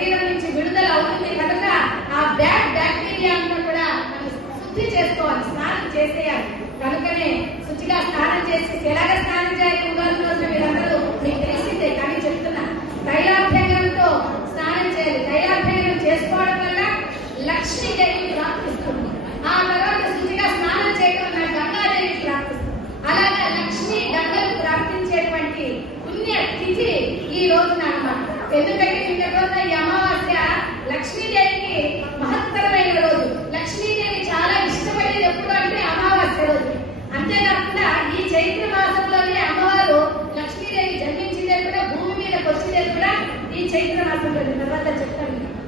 శరీరం నుంచి విడుదల అవుతుంది కనుక ఆ బ్యాడ్ బ్యాక్టీరియా కూడా మనం శుద్ధి చేసుకోవాలి స్నానం చేసేయాలి. కనుకనే శుచిగా స్నానం చేసి ఎలాగ స్నానం చేయాలి? ఉగాది రోజున మీరందరూ మీకు తెలిసిందే కానీ చెప్తున్నా. తైలాభ్యంగంతో స్నానం చేయాలి. తైలాభ్యంగం చేసుకోవడం వల్ల లక్ష్మీదేవి ప్రాప్తిస్తుంది ఆ తర్వాత శుచిగా స్నానం చేయడం వల్ల గంగాదేవి ప్రాప్తిస్తుంది అలాగే లక్ష్మి గంగలు ప్రాప్తించేటువంటి పుణ్య తిథి ఈ రోజున ఎందుకంటే నిన్న రోజున ఈ అమావాస్య లక్ష్మీదేవికి మహత్తరమైన రోజు. లక్ష్మీదేవి చాలా ఇష్టపడేది ఎప్పుడు అంటే అమావాస్య రోజు. అంతేకాకుండా ఈ చైత్ర మాసంలోనే అమ్మవారు లక్ష్మీదేవి జన్మించింది కూడా భూమి మీద వచ్చింది కూడా ఈ చైత్ర మాసంలో తర్వాత చెప్తాను